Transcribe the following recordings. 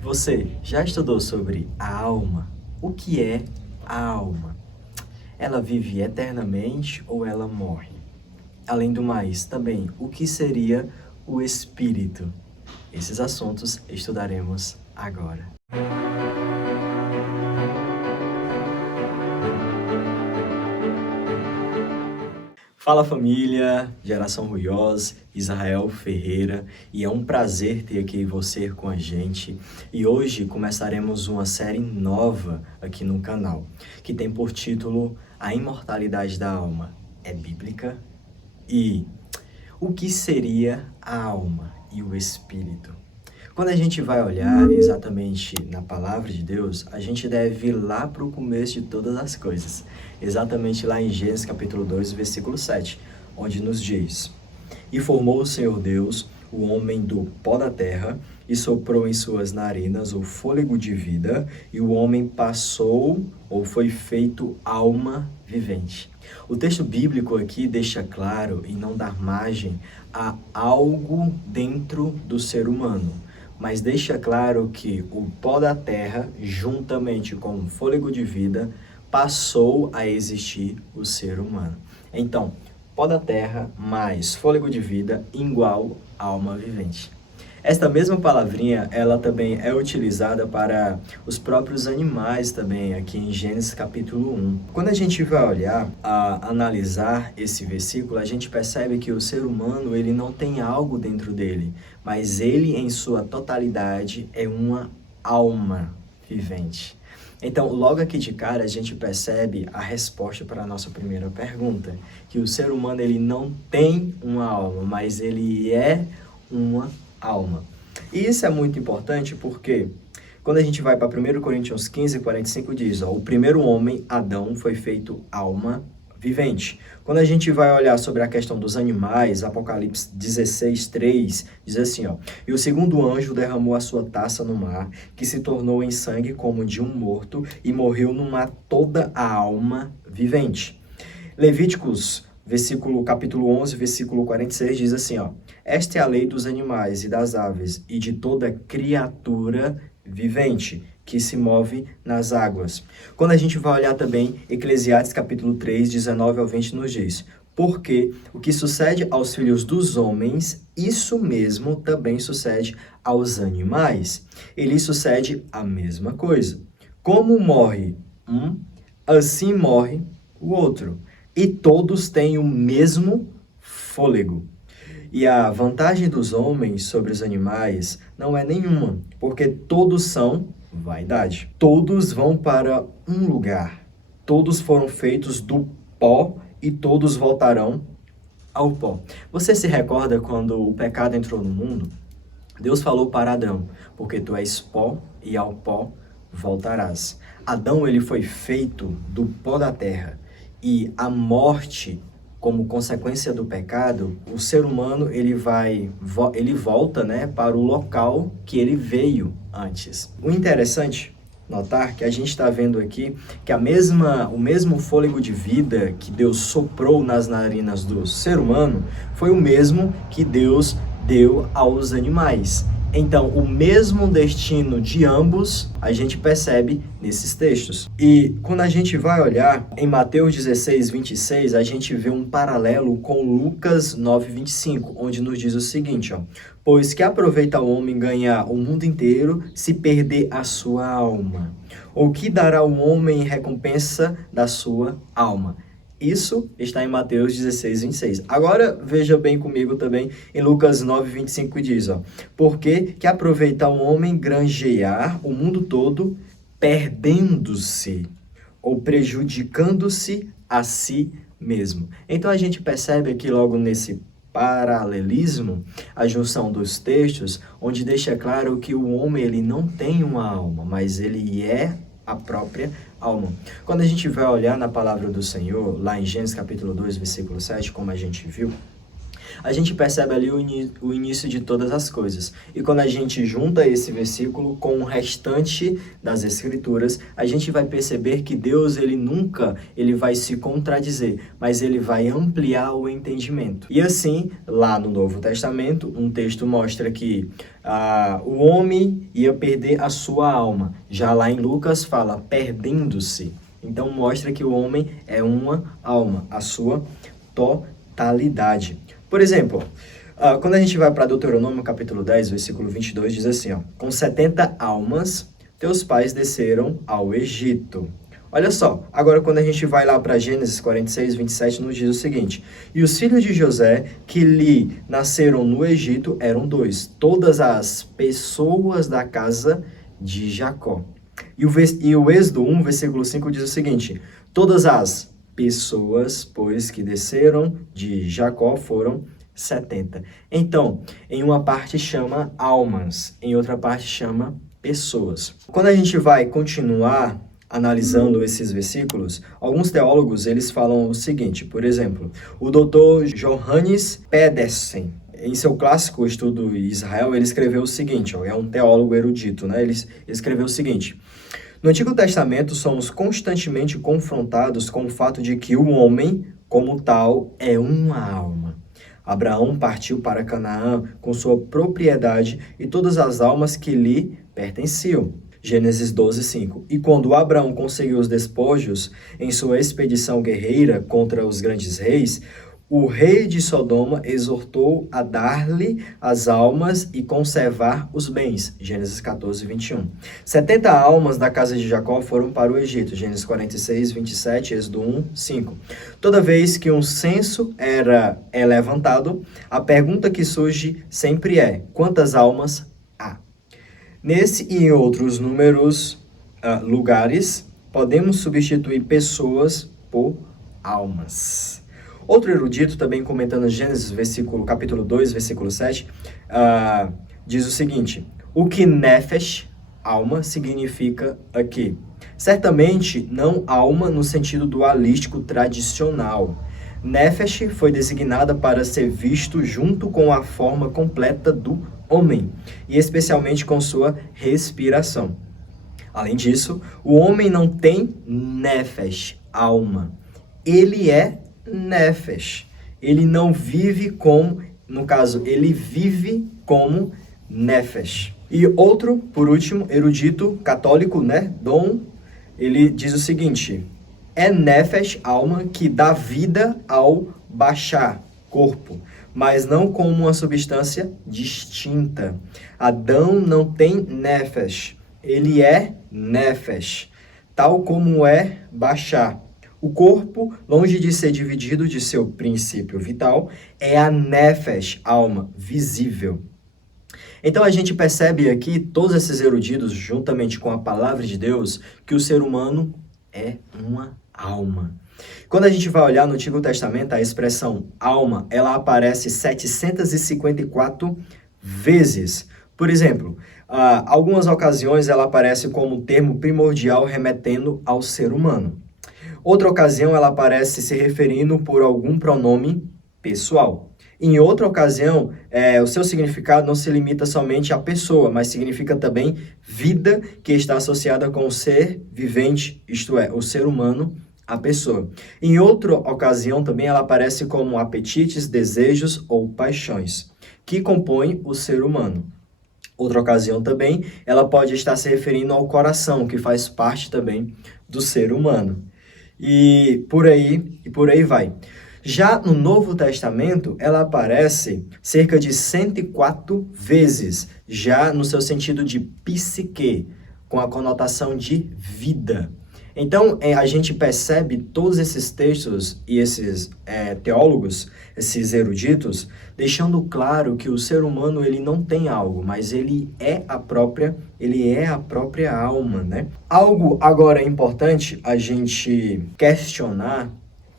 Você já estudou sobre a alma? O que é a alma? Ela vive eternamente ou ela morre? Além do mais, também, o que seria o espírito? Esses assuntos estudaremos agora. Fala família, Geração Ruiosa, Israel Ferreira, e é um prazer ter aqui você com a gente. E hoje começaremos uma série nova aqui no canal, que tem por título A Imortalidade da Alma. É bíblica? E o que seria a alma e o espírito? Quando a gente vai olhar exatamente na palavra de Deus, a gente deve ir lá para o começo de todas as coisas. Exatamente lá em Gênesis capítulo 2, versículo 7, onde nos diz: E formou o Senhor Deus o homem do pó da terra, e soprou em suas narinas o fôlego de vida, e o homem passou, ou foi feito alma vivente. O texto bíblico aqui deixa claro e não dá margem a algo dentro do ser humano, mas deixa claro que o pó da terra, juntamente com o fôlego de vida, passou a existir o ser humano. Então, pó da terra mais fôlego de vida igual alma vivente. Esta mesma palavrinha, ela também é utilizada para os próprios animais também, aqui em Gênesis capítulo 1. Quando a gente vai olhar, analisar esse versículo, a gente percebe que o ser humano, ele não tem algo dentro dele, mas ele, em sua totalidade, é uma alma vivente. Então, logo aqui de cara, a gente percebe a resposta para a nossa primeira pergunta, que o ser humano, ele não tem uma alma, mas ele é uma alma. E isso é muito importante porque quando a gente vai para 1 Coríntios 15, 45 diz, o primeiro homem, Adão, foi feito alma vivente. Quando a gente vai olhar sobre a questão dos animais, Apocalipse 16, 3, diz assim, E o segundo anjo derramou a sua taça no mar, que se tornou em sangue como de um morto, e morreu no mar toda a alma vivente. Levíticos capítulo 11, versículo 46, diz assim, Esta é a lei dos animais e das aves e de toda criatura vivente que se move nas águas. Quando a gente vai olhar também, Eclesiastes capítulo 3, 19 ao 20 nos diz, porque o que sucede aos filhos dos homens, isso mesmo também sucede aos animais. E lhes sucede a mesma coisa. Como morre um, assim morre o outro. E todos têm o mesmo fôlego. E a vantagem dos homens sobre os animais não é nenhuma, porque todos são vaidade. Todos vão para um lugar. Todos foram feitos do pó e todos voltarão ao pó. Você se recorda quando o pecado entrou no mundo? Deus falou para Adão, porque tu és pó e ao pó voltarás. Adão, ele foi feito do pó da terra. E a morte, como consequência do pecado, o ser humano ele volta, para o local que ele veio antes. O interessante notar que a gente está vendo aqui que o mesmo fôlego de vida que Deus soprou nas narinas do ser humano foi o mesmo que Deus deu aos animais. Então, o mesmo destino de ambos a gente percebe nesses textos. E quando a gente vai olhar em Mateus 16, 26, a gente vê um paralelo com Lucas 9, 25, onde nos diz o seguinte, Pois que aproveita o homem ganhar o mundo inteiro se perder a sua alma? Ou que dará o homem em recompensa da sua alma? Isso está em Mateus 16, 26. Agora, veja bem comigo também em Lucas 9, 25, que diz, Porque que aproveitar o homem granjear o mundo todo, perdendo-se ou prejudicando-se a si mesmo. Então, a gente percebe aqui logo nesse paralelismo, a junção dos textos, onde deixa claro que o homem ele não tem uma alma, mas ele é a própria alma. Quando a gente vai olhar na palavra do Senhor, lá em Gênesis capítulo 2, versículo 7, como a gente viu, a gente percebe ali o início de todas as coisas. E quando a gente junta esse versículo com o restante das Escrituras, a gente vai perceber que Deus, ele vai se contradizer, mas ele vai ampliar o entendimento. E assim, lá no Novo Testamento, um texto mostra que o homem ia perder a sua alma. Já lá em Lucas fala, perdendo-se. Então mostra que o homem é uma alma, a sua totalidade. Por exemplo, quando a gente vai para Deuteronômio capítulo 10, versículo 22, diz assim, com 70 almas, teus pais desceram ao Egito. Olha só, agora quando a gente vai lá para Gênesis 46, 27, nos diz o seguinte, e os filhos de José que lhe nasceram no Egito eram 2, todas as pessoas da casa de Jacó. E o Êxodo 1, versículo 5 diz o seguinte, todas as pessoas, pois, que desceram de Jacó foram 70. Então, em uma parte chama almas, em outra parte chama pessoas. Quando a gente vai continuar analisando esses versículos, alguns teólogos eles falam o seguinte, por exemplo, o Dr. Johannes Pedersen, em seu clássico estudo Israel, ele escreveu o seguinte, é um teólogo erudito, né? Ele escreveu o seguinte, no Antigo Testamento somos constantemente confrontados com o fato de que o homem, como tal, é uma alma. Abraão partiu para Canaã com sua propriedade e todas as almas que lhe pertenciam. Gênesis 12, 5. E quando Abraão conseguiu os despojos em sua expedição guerreira contra os grandes reis, o rei de Sodoma exortou a dar-lhe as almas e conservar os bens. Gênesis 14, 21. 70 almas da casa de Jacó foram para o Egito. Gênesis 46, 27, Êxodo 1, 5. Toda vez que um censo é levantado, a pergunta que surge sempre é, quantas almas há? Nesse e em outros lugares, podemos substituir pessoas por almas. Outro erudito, também comentando Gênesis, capítulo 2, versículo 7, diz o seguinte, o que nefesh, alma, significa aqui? Certamente não alma no sentido dualístico tradicional. Nefesh foi designada para ser visto junto com a forma completa do homem, e especialmente com sua respiração. Além disso, o homem não tem nefesh, alma. Ele é nefesh. Ele não vive como, no caso, ele vive como nefesh. E outro, por último, erudito católico, né, Dom, ele diz o seguinte, é nefesh, alma, que dá vida ao bashar, corpo, mas não como uma substância distinta. Adão não tem nefesh, ele é nefesh, tal como é bashar. O corpo, longe de ser dividido de seu princípio vital, é a nefesh, alma, visível. Então a gente percebe aqui, todos esses eruditos, juntamente com a palavra de Deus, que o ser humano é uma alma. Quando a gente vai olhar no Antigo Testamento, a expressão alma, ela aparece 754 vezes. Por exemplo, algumas ocasiões ela aparece como termo primordial remetendo ao ser humano. Outra ocasião, ela aparece se referindo por algum pronome pessoal. Em outra ocasião, o seu significado não se limita somente à pessoa, mas significa também vida que está associada com o ser vivente, isto é, o ser humano, a pessoa. Em outra ocasião, também ela aparece como apetites, desejos ou paixões, que compõem o ser humano. Outra ocasião também, ela pode estar se referindo ao coração, que faz parte também do ser humano. E por aí vai. Já no Novo Testamento, ela aparece cerca de 104 vezes, já no seu sentido de psique, com a conotação de vida. Então, a gente percebe todos esses textos e esses teólogos, esses eruditos, deixando claro que o ser humano ele não tem algo, mas ele é a própria alma, né? Algo agora importante a gente questionar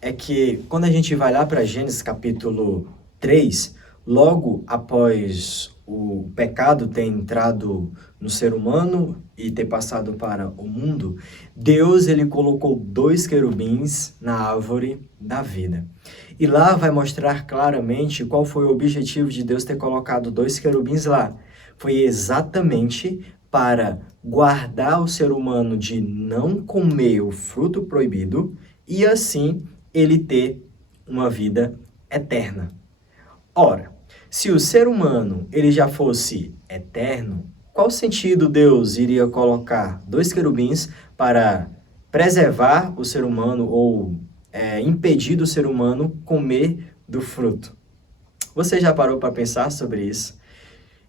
é que quando a gente vai lá para Gênesis capítulo 3, logo após o pecado ter entrado no ser humano e ter passado para o mundo, Deus ele colocou 2 querubins na árvore da vida. E lá vai mostrar claramente qual foi o objetivo de Deus ter colocado 2 querubins lá. Foi exatamente para guardar o ser humano de não comer o fruto proibido e assim ele ter uma vida eterna. Ora, se o ser humano ele já fosse eterno, qual sentido Deus iria colocar 2 querubins para preservar o ser humano ou impedir do ser humano comer do fruto? Você já parou para pensar sobre isso?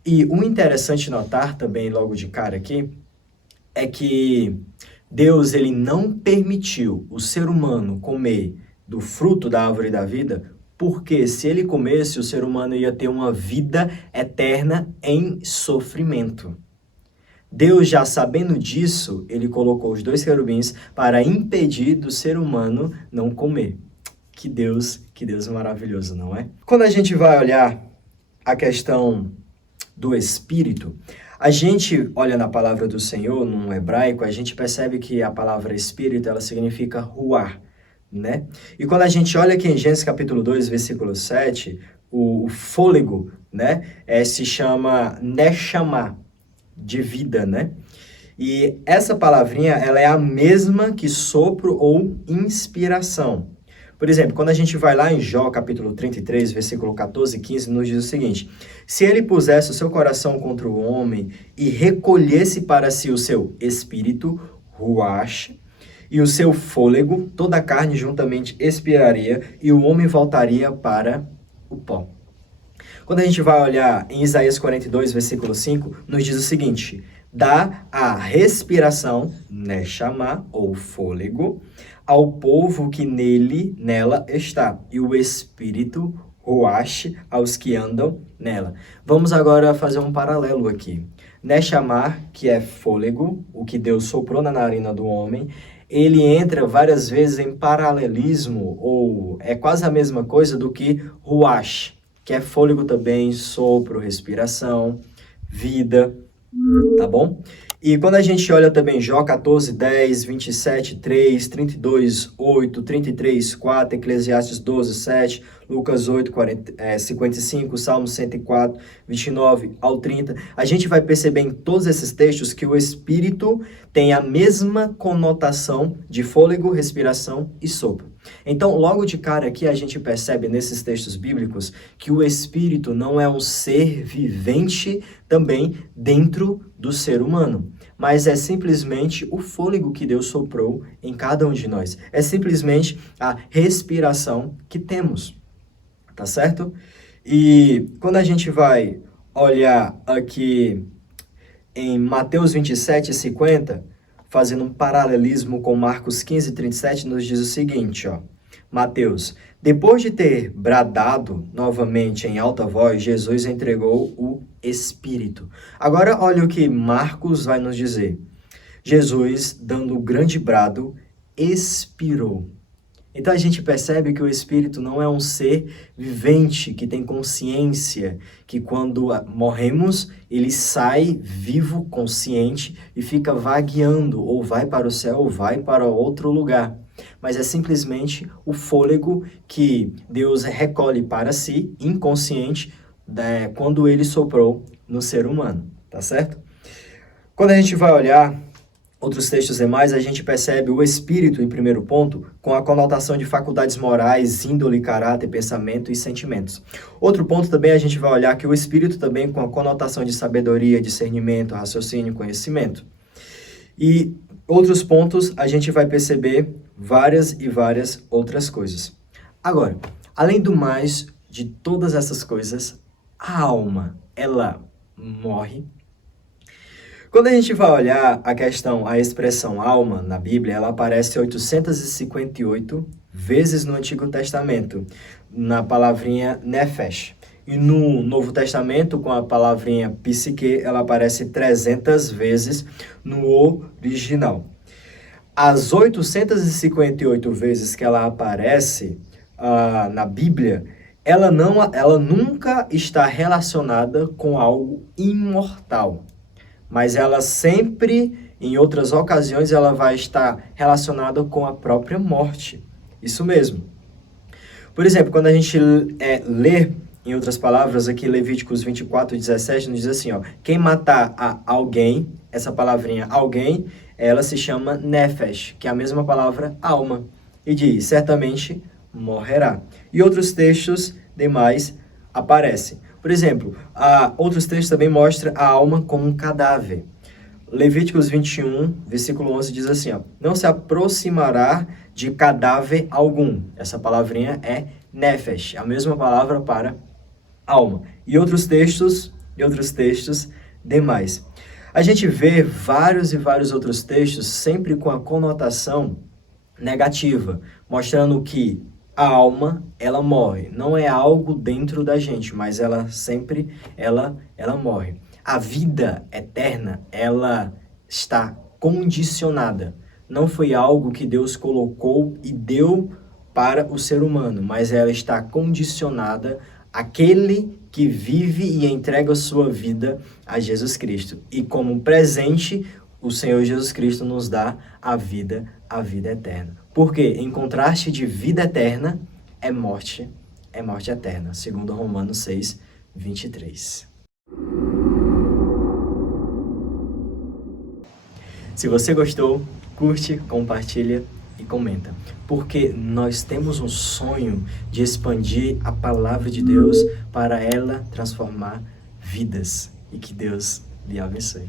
E o interessante notar também logo de cara aqui é que Deus ele não permitiu o ser humano comer do fruto da árvore da vida, porque se ele comesse, o ser humano ia ter uma vida eterna em sofrimento. Deus, já sabendo disso, ele colocou os 2 querubins para impedir do ser humano não comer. Que Deus maravilhoso, não é? Quando a gente vai olhar a questão do Espírito, a gente olha na palavra do Senhor, no hebraico, a gente percebe que a palavra Espírito, ela significa ruar, né? E quando a gente olha aqui em Gênesis capítulo 2, versículo 7, o fôlego, né, se chama Neshama, de vida, né? E essa palavrinha, ela é a mesma que sopro ou inspiração. Por exemplo, quando a gente vai lá em Jó, capítulo 33, versículo 14 e 15, nos diz o seguinte: se ele pusesse o seu coração contra o homem e recolhesse para si o seu espírito, ruach, e o seu fôlego, toda a carne juntamente expiraria, e o homem voltaria para o pó. Quando a gente vai olhar em Isaías 42, versículo 5, nos diz o seguinte: dá a respiração, neshama, ou fôlego, ao povo que nela está, e o espírito, ruach, aos que andam nela. Vamos agora fazer um paralelo aqui. Neshama, que é fôlego, o que Deus soprou na narina do homem, ele entra várias vezes em paralelismo, ou é quase a mesma coisa do que ruach, que é fôlego também, sopro, respiração, vida, tá bom? E quando a gente olha também Jó 14, 10, 27, 3, 32, 8, 33, 4, Eclesiastes 12, 7, Lucas 8, 55, Salmos 104, 29 ao 30, a gente vai perceber em todos esses textos que o Espírito tem a mesma conotação de fôlego, respiração e sopro. Então, logo de cara aqui, a gente percebe nesses textos bíblicos que o Espírito não é um ser vivente também dentro do ser humano, mas é simplesmente o fôlego que Deus soprou em cada um de nós. É simplesmente a respiração que temos, tá certo? E quando a gente vai olhar aqui em Mateus 27, 50, fazendo um paralelismo com Marcos 15, 37, nos diz o seguinte, ó. Mateus: depois de ter bradado novamente em alta voz, Jesus entregou o Espírito. Agora olha o que Marcos vai nos dizer. Jesus, dando um grande brado, expirou. Então a gente percebe que o Espírito não é um ser vivente, que tem consciência, que quando morremos, ele sai vivo, consciente e fica vagueando, ou vai para o céu ou vai para outro lugar. Mas é simplesmente o fôlego que Deus recolhe para si, inconsciente, quando ele soprou no ser humano, tá certo? Quando a gente vai olhar outros textos demais, a gente percebe o Espírito, em primeiro ponto, com a conotação de faculdades morais, índole, caráter, pensamento e sentimentos. Outro ponto também, a gente vai olhar que o Espírito também com a conotação de sabedoria, discernimento, raciocínio, conhecimento. E outros pontos, a gente vai perceber várias e várias outras coisas. Agora, além do mais de todas essas coisas, a alma, ela morre. Quando a gente vai olhar a expressão alma na Bíblia, ela aparece 858 vezes no Antigo Testamento, na palavrinha nefesh. E no Novo Testamento, com a palavrinha psique, ela aparece 300 vezes no original. As 858 vezes que ela aparece na Bíblia, ela nunca está relacionada com algo imortal. Mas ela sempre, em outras ocasiões, ela vai estar relacionada com a própria morte. Isso mesmo. Por exemplo, quando a gente lê, em outras palavras, aqui Levíticos 24:17, nos diz assim, ó, quem matar a alguém, essa palavrinha alguém, ela se chama nefesh, que é a mesma palavra alma, e diz, certamente morrerá. E outros textos demais aparecem. Por exemplo, outros textos também mostram a alma como um cadáver. Levíticos 21, versículo 11 diz assim, ó, não se aproximará de cadáver algum. Essa palavrinha é nefesh, a mesma palavra para alma. E outros textos demais. A gente vê vários e vários outros textos sempre com a conotação negativa, mostrando que a alma, ela morre. Não é algo dentro da gente, mas ela sempre, ela morre. A vida eterna, ela está condicionada. Não foi algo que Deus colocou e deu para o ser humano, mas ela está condicionada àquele que vive e entrega a sua vida a Jesus Cristo. E como presente, o Senhor Jesus Cristo nos dá a vida eterna. Porque em contraste de vida eterna, é morte eterna, segundo Romanos 6:23. Se você gostou, curte, compartilha e comenta. Porque nós temos um sonho de expandir a palavra de Deus para ela transformar vidas. E que Deus lhe abençoe.